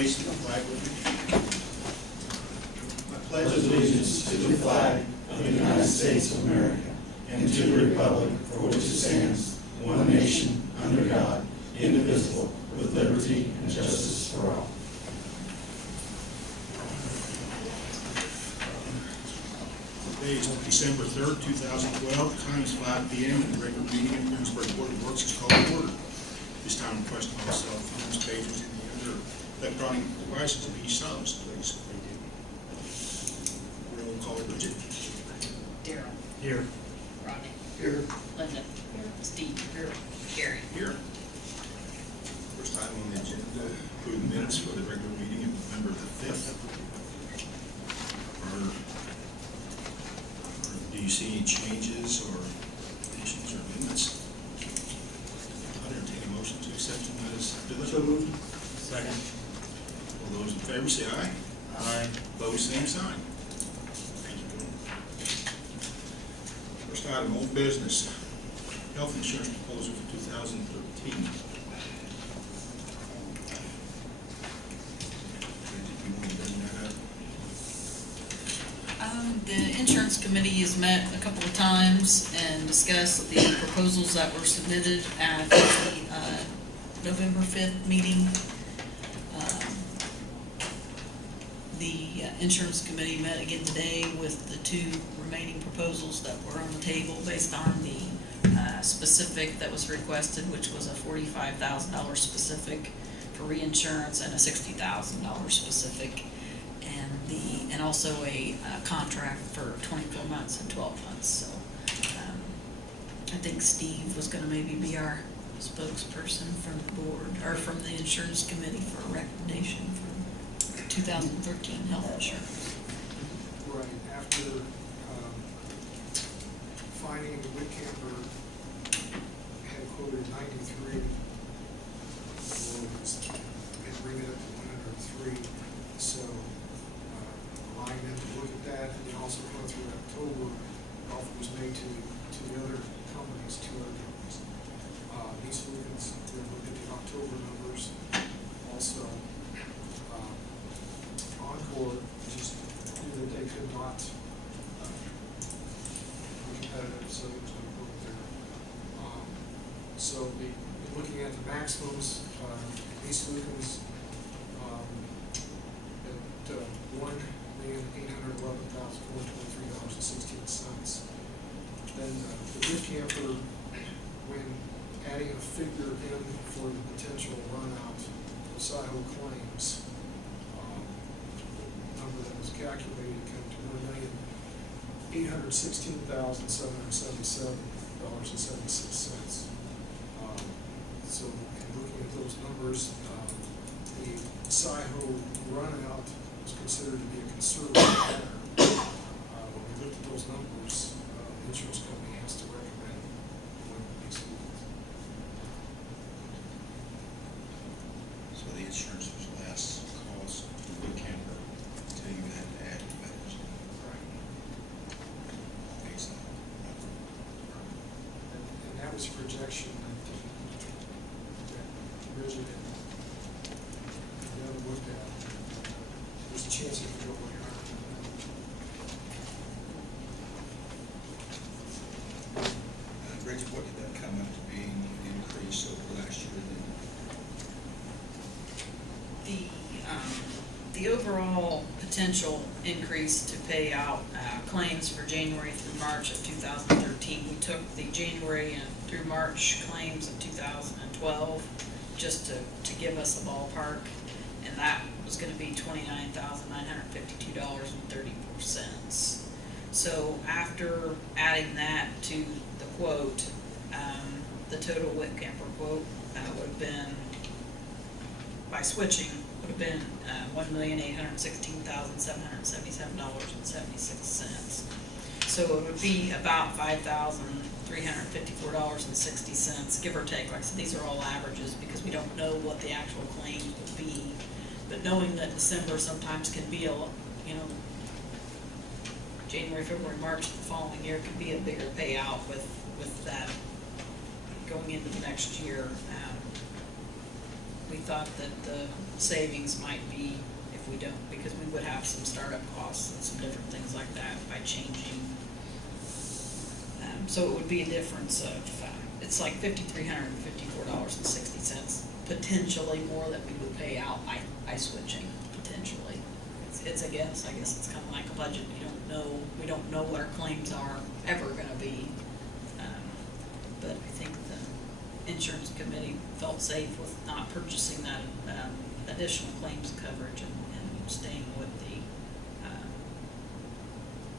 please, to the flag with me. I pledge allegiance to the flag of the United States of America and to the republic for which it stands, one nation, under God, indivisible, with liberty and justice for all. Today is December 3rd, 2012. Time is 5 p.m. and the regular meeting of Greensburg Board of Works is called to order. This time, request all cell phones, pagers, and the other electronic devices to be silenced, please. Roll call, Bridget. Daryl. Here. Rodney. Here. Linda. Steve. Gary. Here. First item on the agenda, approve minutes for the regular meeting of November the 5th. Do you see any changes or additions or amendments? I'll entertain a motion to accept them as delivered. So moved. Second. All those in favor say aye. Aye. Opposed, same sign. Thank you. First item, old business. Health insurance proposal for 2013. You want to bring that up? The insurance committee has met a couple of times and discussed the proposals that were submitted at the November 5th meeting. The insurance committee met again today with the two remaining proposals that were on the table based on the specific that was requested, which was a $45,000 specific for reinsurance and a $60,000 specific, and also a contract for 24 months and 12 months. So I think Steve was going to maybe be our spokesperson from the board or from the insurance committee for a recommendation for 2013 health insurance. Right, after finding the Klosterkemper had quoted 93, and bring it up to 103. So allowing them to look at that, and then also going through October, the offer was made to the other companies, two other companies. These Lucans, they looked at the October numbers. Also, Encore just knew that they could not be competitive, so it was going to work there. So looking at the maximums, these Lucans at $1,811,423.16. Then the Klosterkemper, when adding a figure in for the potential run out of SIHO claims, number that was calculated came to $1,816,777.76. So, in looking at those numbers, the SIHO run out was considered to be a conservative matter. When we looked at those numbers, the insurance company has to recommend one of these vehicles. So the insurance was less cost to Klosterkemper until you had to add letters. Right. Makes sense. And that was a projection that Bridget and the other looked at. There's a chance it could go way higher than that. Bridget, what did that come up to being an increase over last year then? The overall potential increase to pay out claims for January through March of 2013, we took the January and through March claims of 2012 just to give us a ballpark, and that was going to be $29,952.34. So after adding that to the quote, the total Klosterkemper quote would have been, by switching, would have been $1,816,777.76. So it would be about $5,354.60, give or take. Like I said, these are all averages because we don't know what the actual claims would be. But knowing that December sometimes can be January, February, March of the following year could be a bigger payout with that going into the next year. we thought that the savings might be if we don't, because we would have some startup costs and some different things like that by changing. So it would be a difference of, it's like $5,354.60, potentially more that we would pay out by switching, potentially. It's a guess, I guess it's kind of like a budget, we don't know what our claims are ever gonna be. But I think the insurance committee felt safe with not purchasing that, additional claims coverage and staying with the,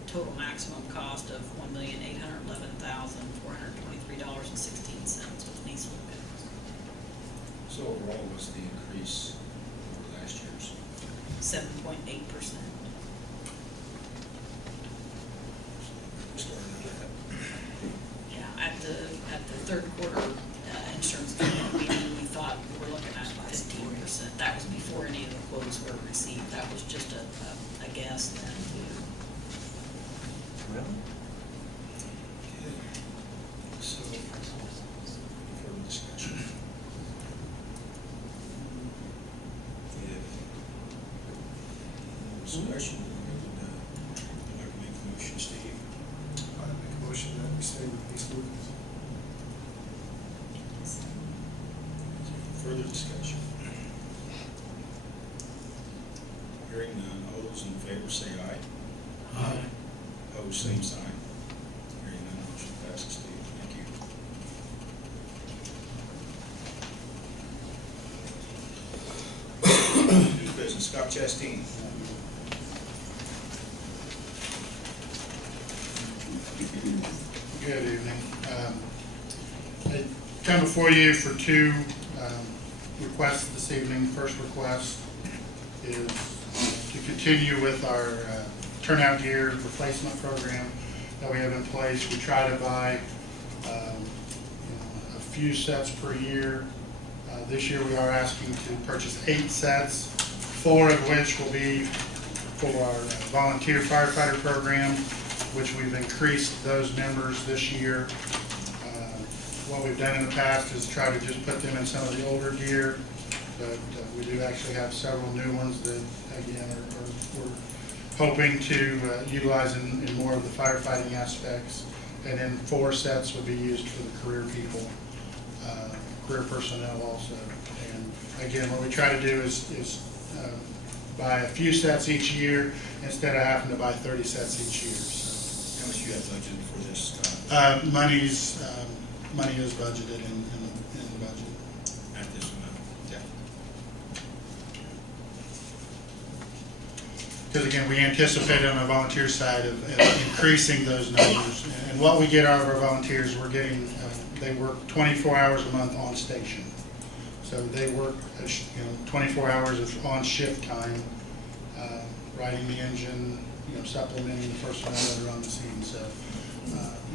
total maximum cost of $1,811,423.16 with lease lookouts. So overall, what's the increase over last year's? 7.8%. Starting at that. Yeah, at the third quarter insurance committee meeting, we thought we were looking at 15%. That was before any of the quotes were received. That was just a guess then. Really? Okay. So, further discussion. If no discussion, we'd like to make a motion, Steve. I make a motion that we stay with these movements. Further discussion. Hearing none, all those in favor say aye. Aye. Opposed, same sign. Hearing none, motion passes, Steve. Thank you. New business, Scott Chasteen. Good evening. I come before you for two requests this evening. First request is to continue with our turnout gear replacement program that we have in place. We try to buy a few sets per year. This year we are asking to purchase 8 sets, 4 of which will be for our volunteer firefighter program, which we've increased those members this year. What we've done in the past is try to just put them in some of the older gear, but we do actually have several new ones that, again, we're hoping to utilize in more of the firefighting aspects. And then 4 sets would be used for the career people, career personnel also. And again, what we try to do is buy a few sets each year instead of having to buy 30 sets each year. So, How much you have budgeted for this, Scott? money is budgeted in the budget. At this amount? Yeah. Because again, we anticipate on the volunteer side of increasing those numbers. And what we get out of our volunteers, we're getting, they work 24 hours a month on station. So they work, 24 hours of on shift time, riding the engine, supplementing the personnel that are on the scene. So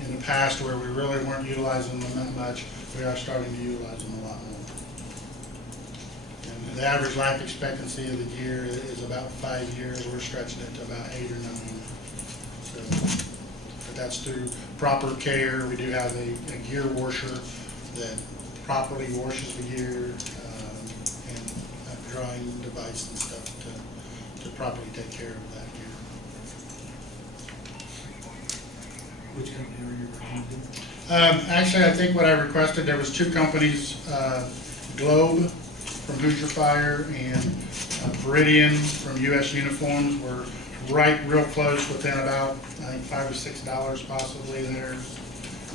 in the past, where we really weren't utilizing them that much, we are starting to utilize them a lot more. And the average life expectancy of the gear is about 5 years. We're stretching it to about 8 or 9. So, but that's through proper care. We do have a gear washer that properly washes the gear and a drying device and stuff to properly take care of that gear. Which company are you recommending? Actually, I think what I requested, there was 2 companies, Globe from Hoosier Fire and Veridian from U.S. Uniforms. Were right real close within about, I think, $5 or $6 possibly there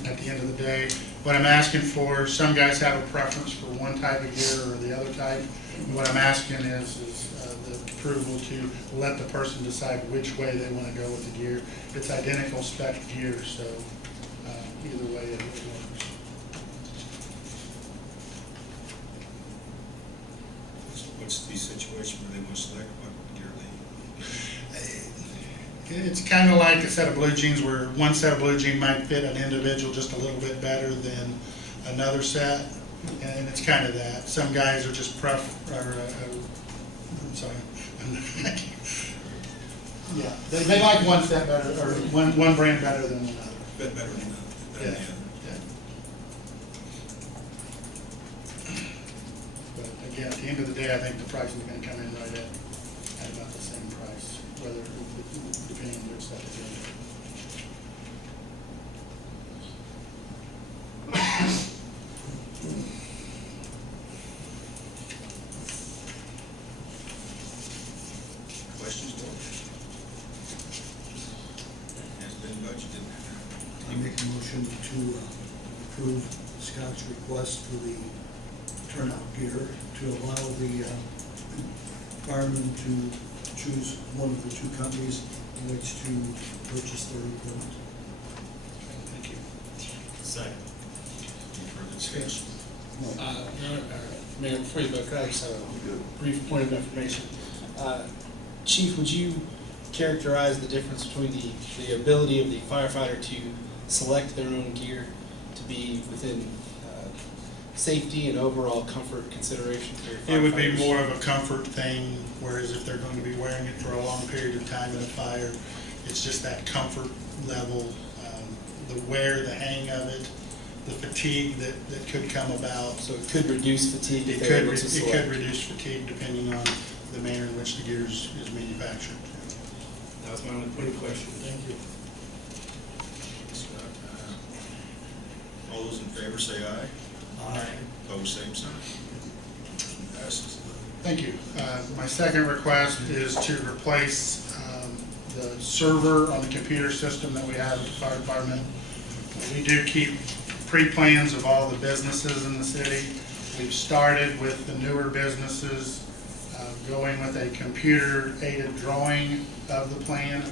at the end of the day. What I'm asking for, some guys have a preference for one type of gear or the other type. What I'm asking is the approval to let the person decide which way they want to go with the gear. It's identical spec gear, so either way it works. What's the situation where they want to select what gear they? It's kind of like a set of blue jeans where one set of blue jeans might fit an individual just a little bit better than another set, and it's kind of that. Some guys are just I'm sorry. Yeah, they like one set better, or one brand better than another. Bit better than the other. Yeah. But again, at the end of the day, I think the price is gonna come in right at about the same price, whether, depending on which stuff is in there. Questions, Board? Has been budgeted. I make a motion to approve Scott's request for the turnout gear to allow the firemen to choose one of the two companies in which to purchase their equipment. Thank you. Second. Any further discussion? Mayor, before you vote, could I just have a brief point of information? Chief, would you characterize the difference between the ability of the firefighter to select their own gear to be within safety and overall comfort consideration for your firefighters? It would be more of a comfort thing, whereas if they're going to be wearing it for a long period of time in a fire, it's just that comfort level, the wear, the hang of it, the fatigue that could come about. So it could reduce fatigue if It they're could, able to it select. could reduce fatigue depending on the manner in which the gear is manufactured. That was my only quick question. Thank you. Scott, all those in favor say aye. Aye. Opposed, same sign. Motion passes. Thank you. My second request is to replace the server on the computer system that we have at the fire department. We do keep pre-plans of all the businesses in the city. We've started with the newer businesses, going with a computer-aided drawing of the plan,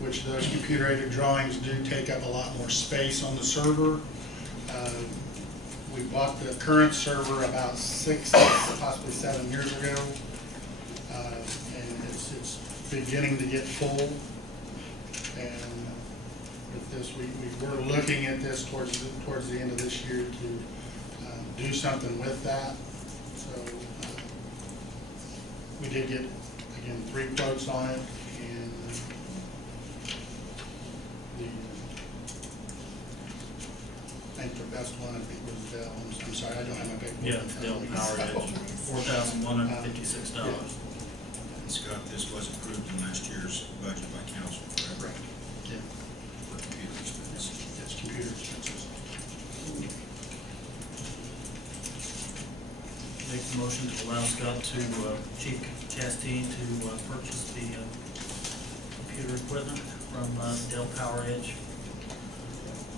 which those computer-aided drawings do take up a lot more space on the server. We bought the current server about 6, possibly 7 years ago, and it's beginning to get full. And with this, we were looking at this towards the end of this year to do something with that. So we did get, again, 3 quotes on it, and I think the best one, I think, was Dell. I'm sorry, I don't have my paperwork. Yeah, Dell Power Edge, $4,156. And Scott, this was approved in last year's budget by council, correct? Correct. Yeah, For computer expense. that's computer expenses. Make the motion to allow Scott to, Chief Chasteen to purchase the computer equipment from Dell Power Edge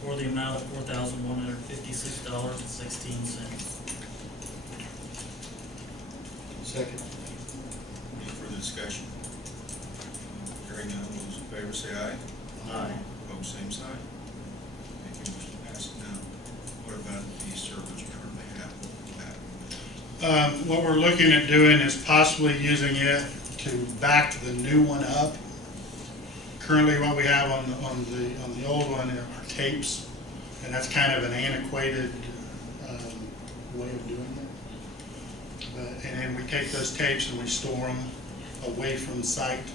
for the amount of $4,156.16. Second. Any further discussion? Hearing none, all those in favor say aye. Aye. Opposed, same sign. Thank you, motion passes. Now, what about the servers you currently have? What we're looking at doing is possibly using it to back the new one up. Currently, what we have on the old one are tapes, and that's kind of an antiquated way of doing it. And then we take those tapes and we store them away from the site,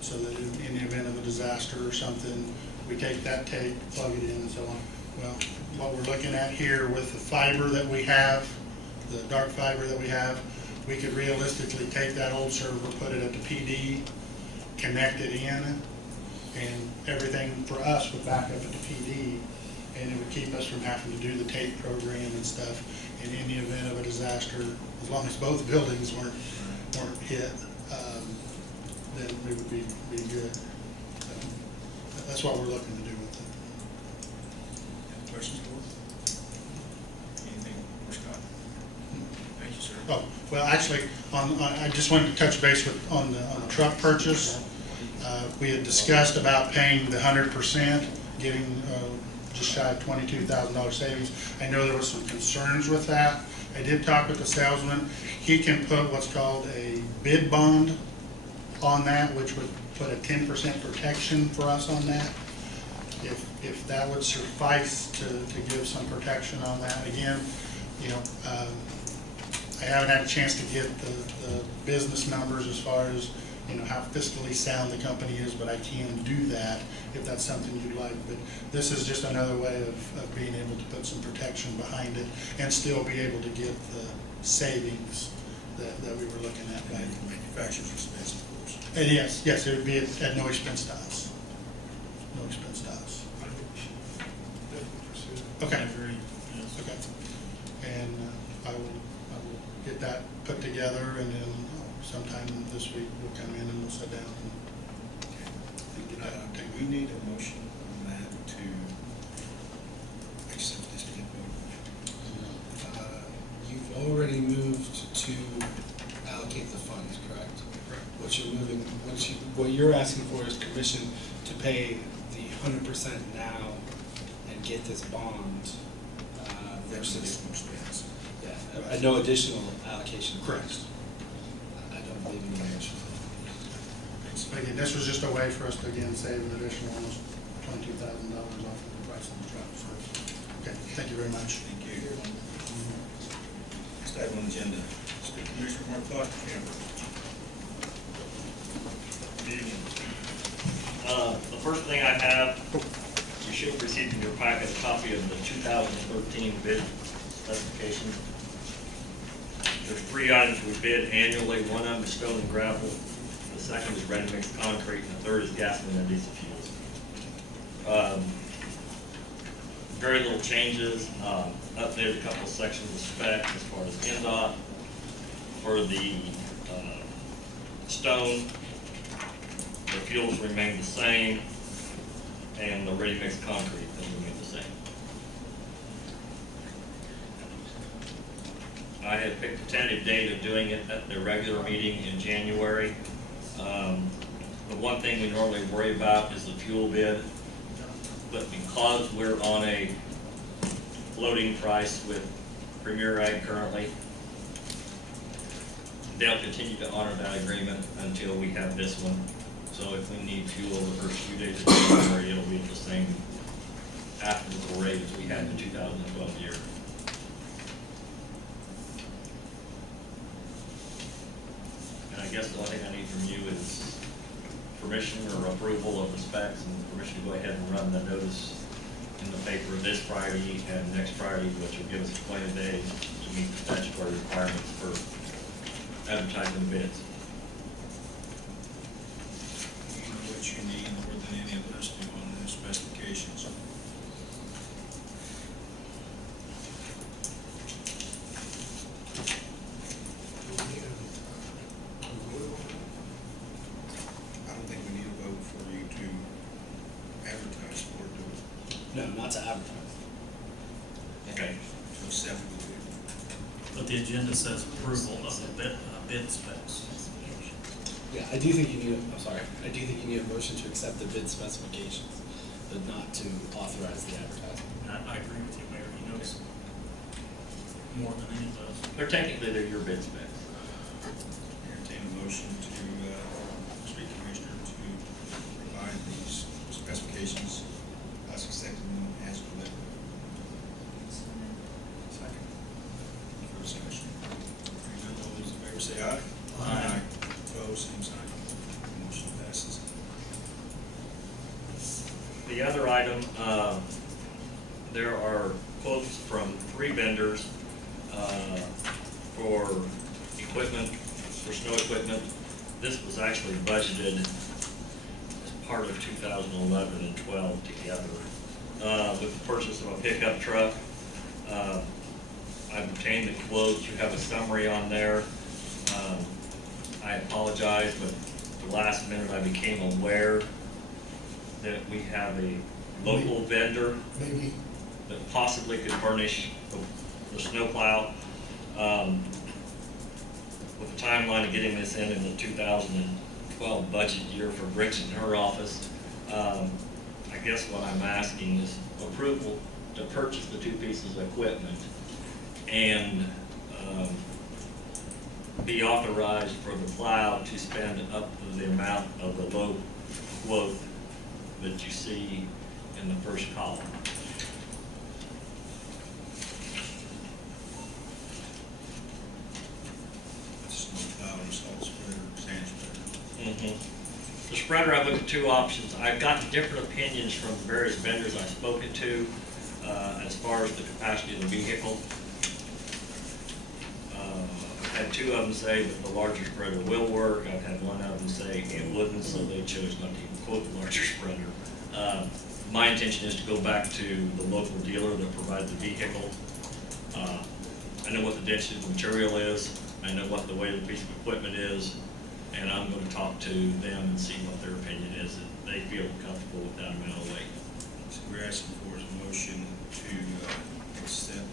so that in the event of a disaster or something, we take that tape, plug it in, and so on. Well, what we're looking at here with the fiber that we have, the dark fiber that we have, we could realistically take that old server, put it at the PD, connect it in, and everything for us would back up at the PD, and it would keep us from having to do the tape program and stuff. And in the event of a disaster, as long as both buildings weren't hit, then we would be good. So that's what we're looking to do with it. Any questions, board? Anything for Scott? Thank you, sir. Oh, well, actually, I just wanted to touch base on the truck purchase. We had discussed about paying the 100%, getting just shy of $22,000 savings. I know there were some concerns with that. I did talk with the salesman. He can put what's called a bid bond on that, which would put a 10% protection for us on that. If that would suffice to give some protection on that. Again, you know, I haven't had a chance to get the business numbers as far as, you know, how fiscally sound the company is, but I can do that if that's something you'd like. But this is just another way of being able to put some protection behind it and still be able to get savings that we were looking at. And the manufacturer's expense, of course. And yes, it would be at no expense to us. No expense to us. I think we should definitely pursue it. Okay. I agree, yes. Okay. And I will get that put together, and then sometime this week we'll come in and we'll sit down and get that Do updated. we need a motion on that to accept this bid? You've already moved to allocate the funds, correct? Correct. What you're asking for is permission to pay the 100% now and get this bond That's the versus, additional expense. yeah, no additional allocation. Correct. I don't believe in the motion. But again, this was just a way for us to, again, save an additional almost $22,000 off of the price of the truck. So, okay, thank you very much. Thank you. Next item on the agenda, Street Commissioner Mark Klosterkemper. The first thing I have, you should have received in your packet a copy of the 2013 bid specification. There's 3 items we bid annually. One of them is stone and gravel, the second is ready-mix concrete, and the third is gasoline and diesel fuels. Very little changes, updated a couple of sections of spec as far as NDOT. For the stone, the fuels remain the same, and the ready-mix concrete will remain the same. I had picked a tentative date of doing it at the regular meeting in January. The one thing we normally worry about is the fuel bid, but because we're on a floating price with Premier Ag currently, they'll continue to honor that agreement until we have this one. So if we need fuel the first few days of January, it'll be at the same applicable rate as we had in the 2012 year. And I guess the only thing I need from you is permission or approval of the specs and permission to go ahead and run the notice in the paper this Friday and next Friday, which will give us 20 days to meet the statutory requirements for advertising bids. You know what you need more than any of us do on the specifications. Do we need a vote on that? I don't think we need a vote for you to advertise for it, do we? No, not to advertise. Okay. To accept the bid. But the agenda says approval of the bid specs. Yeah, I do think you need, I do think you need a motion to accept the bid specifications, but not to authorize the advertising. I agree with you, Mayor, he knows more than any of us. They're technically, they're your bid specs. Entertain a motion to, street commissioner to provide these specifications, us accepting them as delivered. Second. Further discussion? Hearing none, all those in favor say aye. Aye. Opposed, same sign. Motion passes. The other item, there are quotes from 3 vendors for equipment, for snow equipment. This was actually budgeted as part of 2011 and 12 together with the purchase of a pickup truck. I've obtained the quotes. You have a summary on there. I apologize, but the last minute I became aware that we have a local vendor Maybe, that possibly could furnish the snowplow. With the timeline of getting this in the 2012 budget year for Briggs in her office, I guess what I'm asking is approval to purchase the 2 pieces of equipment and be authorized for the plow to spend up to the amount of the low quote that you see in the first column. Snowplow, salt spreader, sand spreader. The spreader, I've looked at 2 options. I've gotten different opinions from various vendors I've spoken to as far as the capacity of the vehicle. had two of them say that the larger spreader will work. I've had one of them say it wouldn't, so they chose not to even quote the larger spreader. My intention is to go back to the local dealer that provides the vehicle. I know what the density of the material is, I know what the weight of the piece of equipment is, and I'm gonna talk to them and see what their opinion is, that they feel comfortable with that amount of weight. So we're asking for is a motion to accept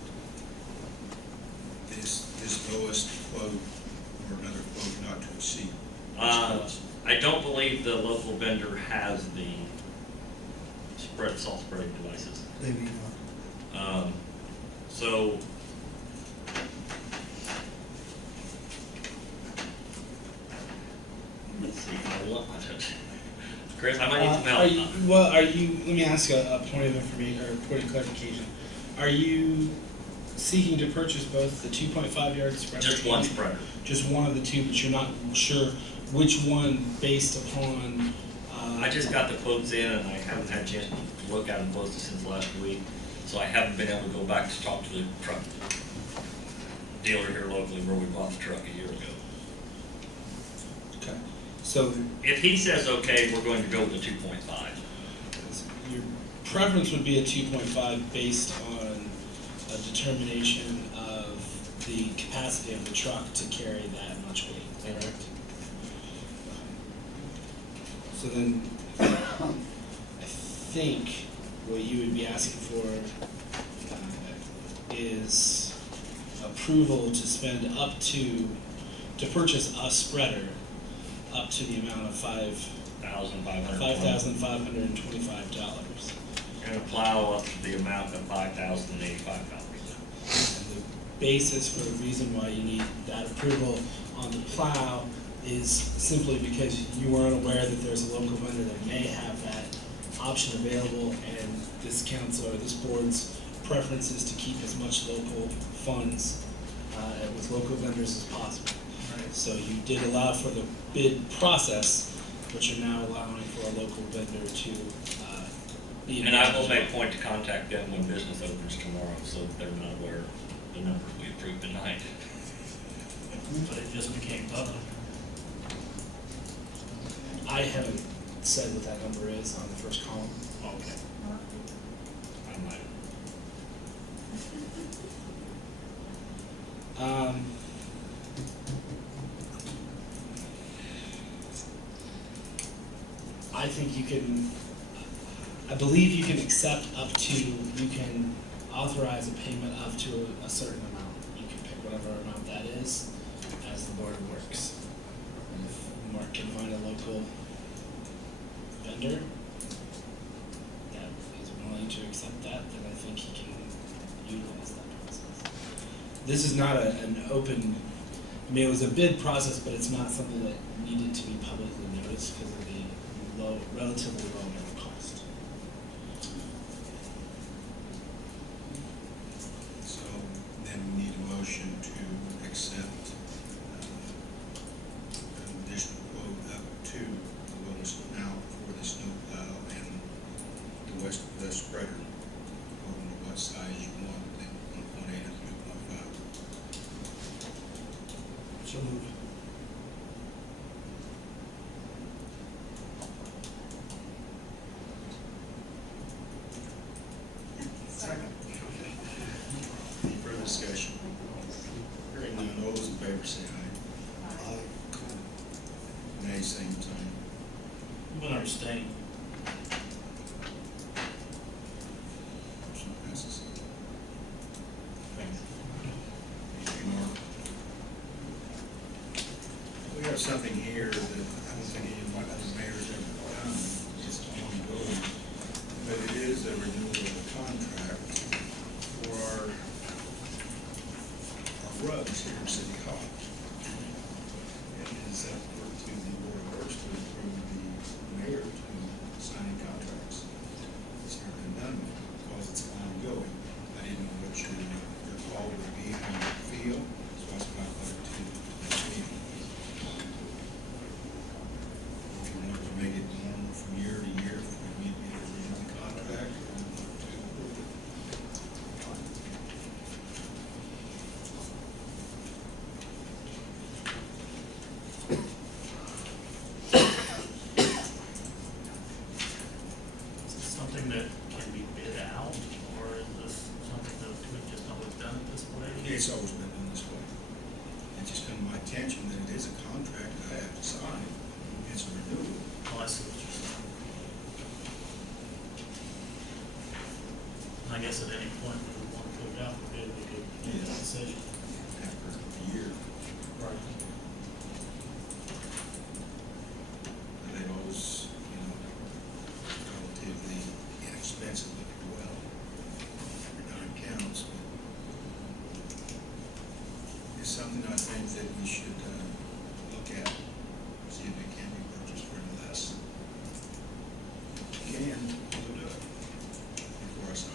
this lowest quote or another quote not to exceed. I don't believe the local vendor has the salt spreading devices. They may not. So, let's see, Chris, I might need some Are you, help. well, are you, let me ask a point of information, or a point of clarification. Are you seeking to purchase both the 2.5 yard spreader? Just one spreader. Just one of the two, but you're not sure which one based upon, I just got the quotes in and I haven't had a chance to look at them closely since last week, so I haven't been able to go back to talk to the truck dealer here locally where we bought the truck a year ago. okay, so If he says okay, we're going to go with the 2.5. your preference would be a 2.5 based on a determination of the capacity of the truck to carry that much weight, correct? So then, I think what you would be asking for is approval to spend up to purchase a spreader up to the amount of $5,525. And a plow up to the amount of $5,085. And the basis for the reason why you need that approval on the plow is simply because you weren't aware that there's a local vendor that may have that option available, and this council or this board's preference is to keep as much local funds with local vendors as possible. So you did allow for the bid process, but you're now allowing for a local vendor to be And I will involved. make point to contact them when business opens tomorrow, so that they're not aware of the numbers we approved tonight. But it just became public. I haven't said what that number is on the first column. Okay. I might. I think you can, I believe you can accept up to, you can authorize a payment up to a certain amount. You can pick whatever amount that is as the board works. And if Mark can find a local vendor that is willing to accept that, then I think he can utilize that process. This is not an open, I mean, it was a bid process, but it's not something that needed to be publicly noticed because of the relatively low amount of cost. So then we need a motion to accept an additional quote up to the lowest amount for the snow plow and the spreader, according to what size you want, then 1.8 or 3.5. So moved. Any further discussion? Hearing none, all those in favor say aye. Aye. Nay, same sign. I'm gonna abstain. Motion passes. Thanks. Thank you, Mark. We have something here that I don't think anybody, the mayor's ever done, it's ongoing, but it is a renewal of the contract for our rugs here in City Hall. It is up to the Board of Works to approve the mayor to signing contracts. It's never been done because it's ongoing. I didn't know what your call would be, how you feel, so that's why I put it to the meeting. If you want to make it guess at any point we would want to put it out for bid, we could make that decision. After a year, Right. they always, relatively inexpensive, if you will. Every dime counts, but it's something I think that we should, look at, see if it can be purchased for less. If you can, we'll do it before I sign it.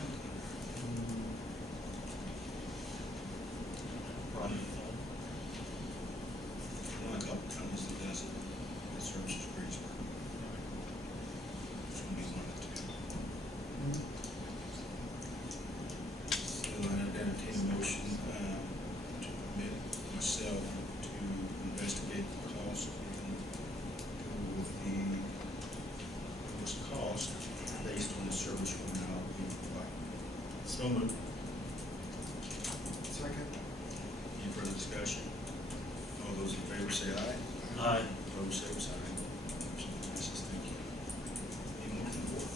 Only a couple companies that does it, that services Greensburg. It's gonna be one of the two. So I entertain a motion, to permit myself to investigate the cost and go with the lowest cost based on the service we're now being provided. So moved. Second? Any further discussion? All those in favor say aye. Aye. Opposed, same sign. Motion passes. Thank you. Any more from the board?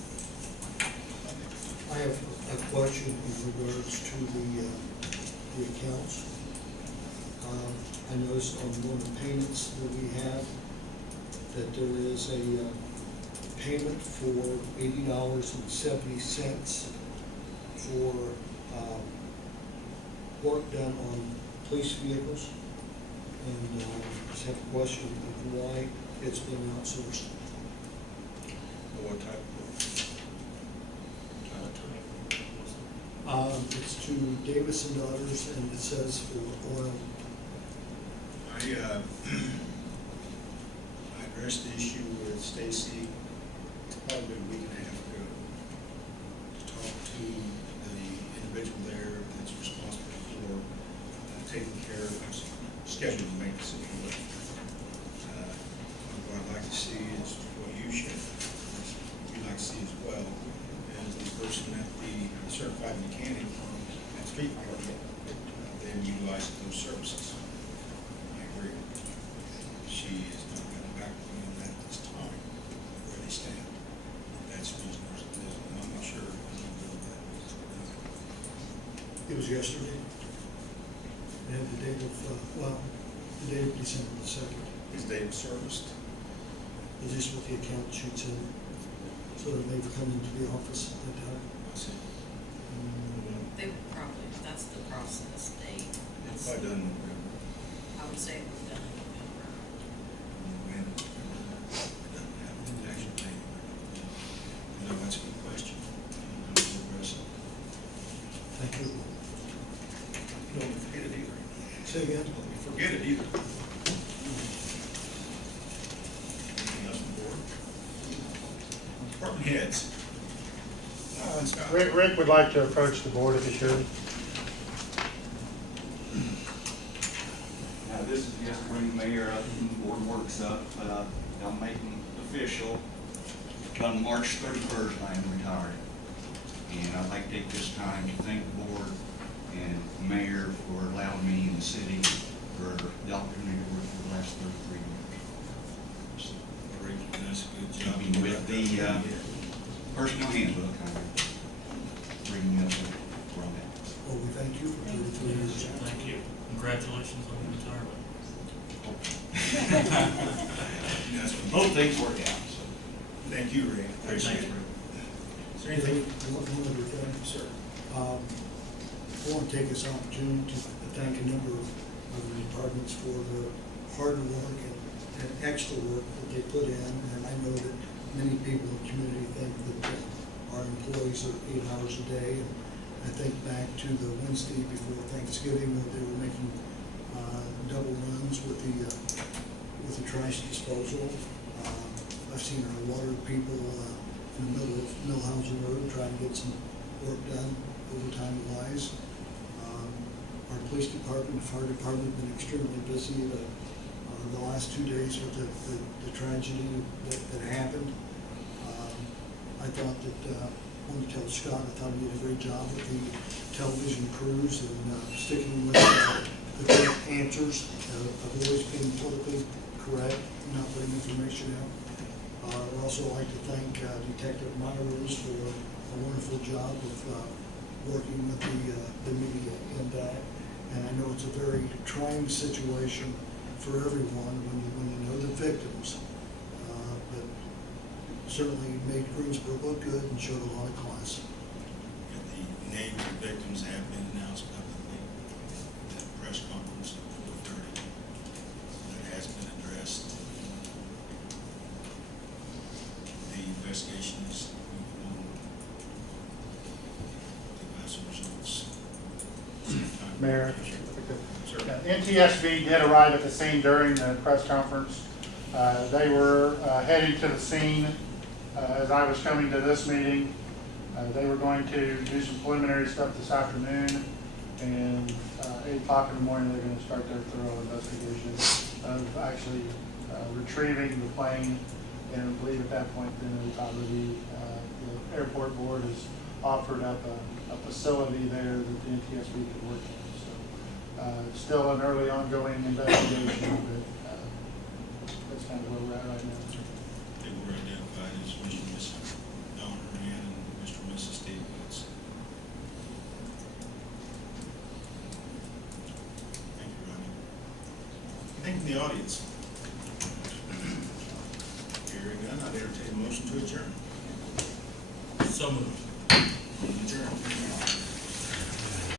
I have a question in regards to the accounts. I noticed on one of the payments that we have that there is a payment for $80.70 for work done on police vehicles. And just have a question of why it's been outsourced. What type of? It's to Davis and Daughters, and it says for oil. I addressed the issue with Stacy probably a week and a half ago to talk to the individual there that's responsible for taking care of scheduled maintenance, if you will. What I'd like to see is what you should, you'd like to see as well, is the person at the certified mechanic at street department, then utilizes those services. I agree. She is not going back to me on that at this time, where they stand. That's reasonable, and I'm not sure. It was yesterday. And the date of, the date of December the 2nd. Is Dave serviced? Is this what the account shoots in? So that they've come into the office at that time? I see. They would probably, that's the process, If I done November, I would say it was done in November. when, it doesn't have an actual date. No, that's a good question. I'm going to address it. Thank you. Don't forget it either. Say again? Don't forget it either. Anything else on the board? Department heads. Scott. Rick would like to approach the board if he should. Now, this is just to bring the mayor up and the board works up, I'll make them official. Come March 31st, I am retiring. And I'd like to take this time to thank the board and the mayor for allowing me in the city for the opportunity to work for the last 33 years. Rick, you done a good job. I mean, with the personnel handbook, I'm bringing up where I'm at. Well, we thank you for 33 years. Thank you. Congratulations on your retirement. That's what- Both things work out, so. Thank you, Ray. Appreciate it. Is there anything? One other thing. Sir. I want to take this opportunity to thank a number of the departments for the hard work and extra work that they put in. And I know that many people in the community think that our employees are 8 hours a day. And I think back to the Wednesday before Thanksgiving when they were making double runs with the trash disposal. I've seen our water people in the middle of Millhausen Road trying to get some work done overtime wise. Our police department, fire department have been extremely busy the last 2 days with the tragedy that happened. I thought that, I want to tell Scott, I thought he did a great job with the television crews and sticking with the correct answers, of always being politically correct, not putting information out. I'd also like to thank Detective Myers for a wonderful job of working with the media in that. And I know it's a very trying situation for everyone when you know the victims. But certainly made Greensburg look good and showed a lot of class. And the names of victims have been announced publicly at the press conference at 4:30. That has been addressed. The investigation is moving on. We'll have some results sometime. Mayor. Sir. NTSB did arrive at the scene during the press conference. They were heading to the scene as I was coming to this meeting. They were going to do some preliminary stuff this afternoon, and 8 o'clock in the morning, they're going to start their thorough investigation of actually retrieving the plane. And I believe at that point, then it's already, the airport board has offered up a facility there that the NTSB could work in. So still an early ongoing investigation, but that's kind of where we're at right now. They were identified as Mr. and Mrs. Donna Rand and Mr. and Mrs. Steve Woods. Thank you, Rodney. Anything from the audience? Hearing none, I'd entertain a motion to adjourn. So moved. Adjourn.